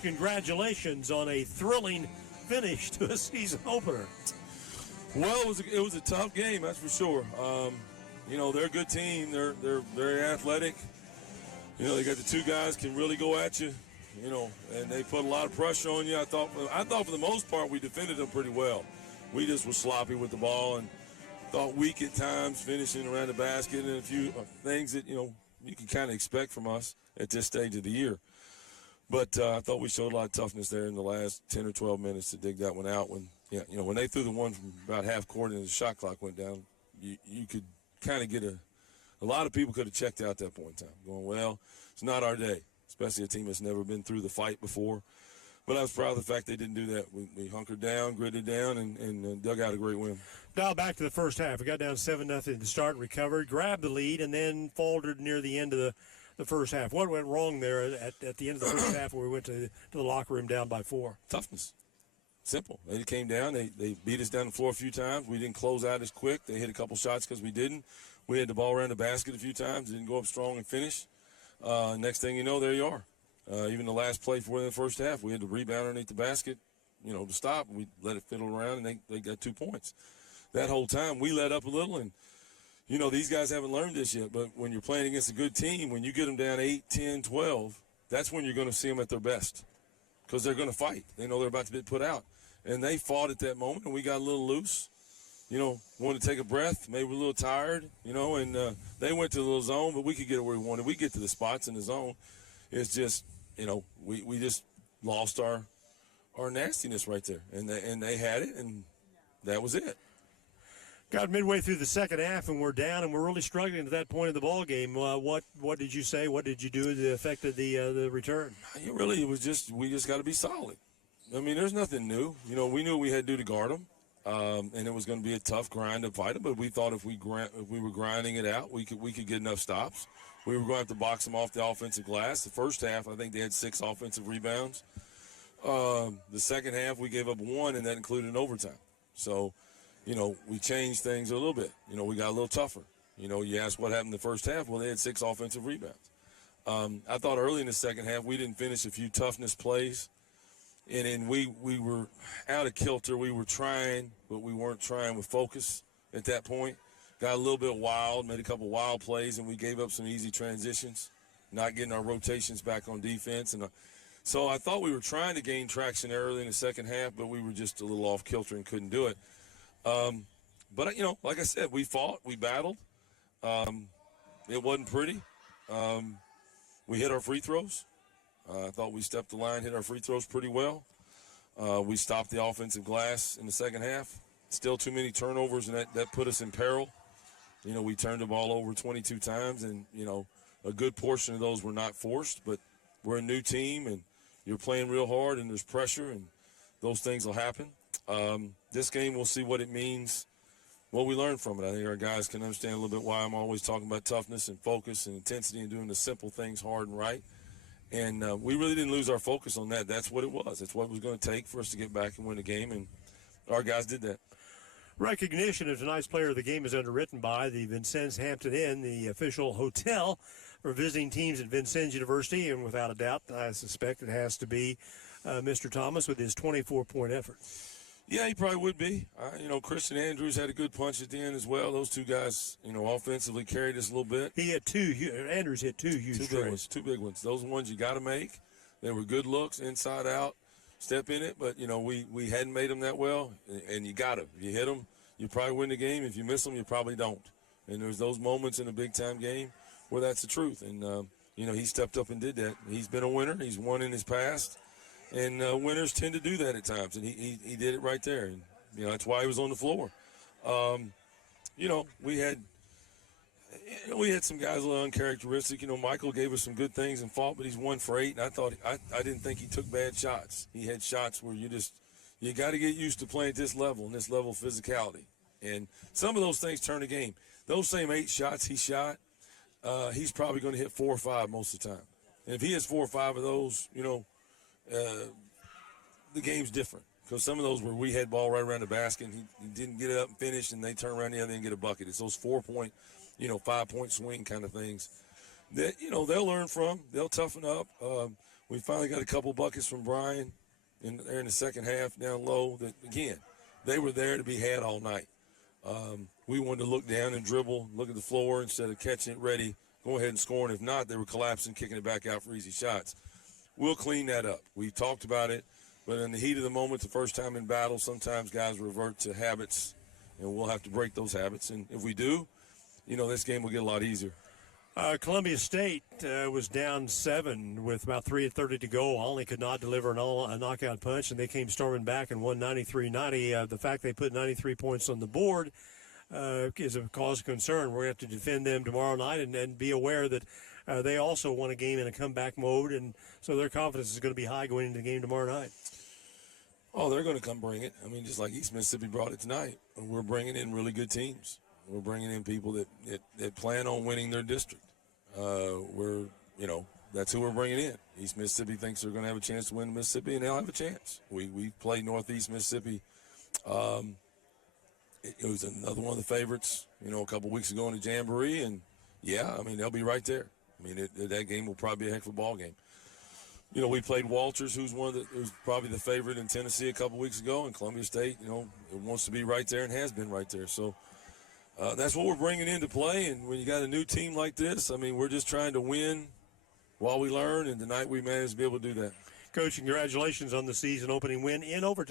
Congratulations on a thrilling finish to a season opener. Well, it was a tough game, that's for sure. They're a good team. They're very athletic. They got the two guys can really go at you. And they put a lot of pressure on you. I thought for the most part we defended them pretty well. We just were sloppy with the ball and thought weak at times, finishing around the basket and a few things that you can kind of expect from us at this stage of the year. But I thought we showed a lot of toughness there in the last 10 or 12 minutes to dig that one out. When they threw the one from about half court and the shot clock went down, you could kind of get a lot of people could have checked out at that point in time, going, well, it's not our day, especially a team that's never been through the fight before. But I was proud of the fact they didn't do that. We hunkered down, gritted down, and dug out a great win. Dial back to the first half. We got down 7-0 to start, recovered, grabbed the lead, and then faltered near the end of the first half. What went wrong there at the end of the first half where we went to the locker room down by 4? Toughness. Simple. They came down. They beat us down the floor a few times. We didn't close out as quick. They hit a couple shots because we didn't. We had the ball around the basket a few times. Didn't go up strong and finish. Next thing you know, there you are. Even the last play for the first half, we had to rebound underneath the basket, to stop. We let it fiddle around, and they got 2 points. That whole time, we let up a little, and, these guys haven't learned this yet, but when you're playing against a good team, when you get them down 8, 10, 12, that's when you're going to see them at their best because they're going to fight. They know they're about to be put out. And they fought at that moment, and we got a little loose. Wanted to take a breath, maybe we're a little tired, and they went to the little zone, but we could get where we wanted. We get to the spots in the zone. It's just, we just lost our nastiness right there, and they had it, and that was it. Got midway through the second half, and we're down, and we're really struggling at that point of the ball game. What did you say? What did you do that affected the return? It was just we just got to be solid. I mean, there's nothing new. We knew what we had to do to guard them, and it was going to be a tough grind to fight them. But we thought if we were grinding it out, we could get enough stops. We were going to have to box them off the offensive glass. The first half, I think they had 6 offensive rebounds. The second half, we gave up 1, and that included an overtime. So, we changed things a little bit. We got a little tougher. You asked what happened in the first half. Well, they had 6 offensive rebounds. I thought early in the second half we didn't finish a few toughness plays. And then we were out of kilter. We were trying, but we weren't trying with focus at that point. Got a little bit wild, made a couple wild plays, and we gave up some easy transitions, not getting our rotations back on defense. And so I thought we were trying to gain traction early in the second half, but we were just a little off kilter and couldn't do it. But, like I said, we fought, we battled. It wasn't pretty. We hit our free throws. I thought we stepped the line, hit our free throws pretty well. We stopped the offensive glass in the second half. Still too many turnovers, and that put us in peril. We turned the ball over 22 times, and, a good portion of those were not forced. But we're a new team, and you're playing real hard, and there's pressure, and those things will happen. This game, we'll see what it means, what we learned from it. I think our guys can understand a little bit why I'm always talking about toughness and focus and intensity and doing the simple things hard and right. And we really didn't lose our focus on that. That's what it was. That's what it was going to take for us to get back and win the game, and our guys did that. Recognition of tonight's player of the game is underwritten by the Vincennes Hampton Inn, the official hotel for visiting teams at Vincennes University, and without a doubt, I suspect it has to be Mr. Thomas with his 24-point effort. Yeah, he probably would be. Christian Andrews had a good punch at the end as well. Those two guys, offensively carried us a little bit. He had Andrews hit 2 huge threes. Two big ones. Those are ones you got to make. They were good looks, inside out, step in it. But, we hadn't made them that well, and you got to. If you hit them, you probably win the game. If you miss them, you probably don't. And there's those moments in a big-time game where that's the truth. And, he stepped up and did that. He's been a winner. He's won in his past. And winners tend to do that at times, and he did it right there. And, that's why he was on the floor. We had some guys a little uncharacteristic. Michael gave us some good things and fought, but he's 1 for 8, and I didn't think he took bad shots. He had shots where you got to get used to playing at this level and this level of physicality. And some of those things turn the game. Those same 8 shots he shot, he's probably going to hit 4 or 5 most of the time. And if he hits 4 or 5 of those, the game's different because some of those where we had ball right around the basket and he didn't get it up and finish, and they turn around the other end and get a bucket. It's those 4-point, 5-point swing kind of things that, they'll learn from. They'll toughen up. We finally got a couple buckets from Brian there in the second half down low that, again, they were there to be had all night. We wanted to look down and dribble, look at the floor instead of catching it ready, go ahead and score. And if not, they were collapsing, kicking it back out for easy shots. We'll clean that up. We talked about it, but in the heat of the moment, the first time in battle, sometimes guys revert to habits, and we'll have to break those habits. And if we do, this game will get a lot easier. Columbia State was down 7 with about 3:30 to go. Olney could not deliver a knockout punch, and they came storming back and won 93-90. The fact they put 93 points on the board is a cause of concern. We're going to have to defend them tomorrow night and be aware that they also won a game in a comeback mode, and so their confidence is going to be high going into the game tomorrow night. Oh, they're going to come bring it. I mean, just like East Mississippi brought it tonight. We're bringing in really good teams. We're bringing in people that plan on winning their district. That's who we're bringing in. East Mississippi thinks they're going to have a chance to win Mississippi, and they'll have a chance. We played Northeast Mississippi. It was another one of the favorites, a couple weeks ago in the Jamboree, and they'll be right there. That game will probably be a heck of a ball game. We played Walters, who's probably the favorite in Tennessee a couple weeks ago, and Columbia State, it wants to be right there and has been right there. So that's what we're bringing into play. And when you got a new team like this, we're just trying to win while we learn, and tonight we managed to be able to do that. Coach, congratulations on the season opening win in overtime.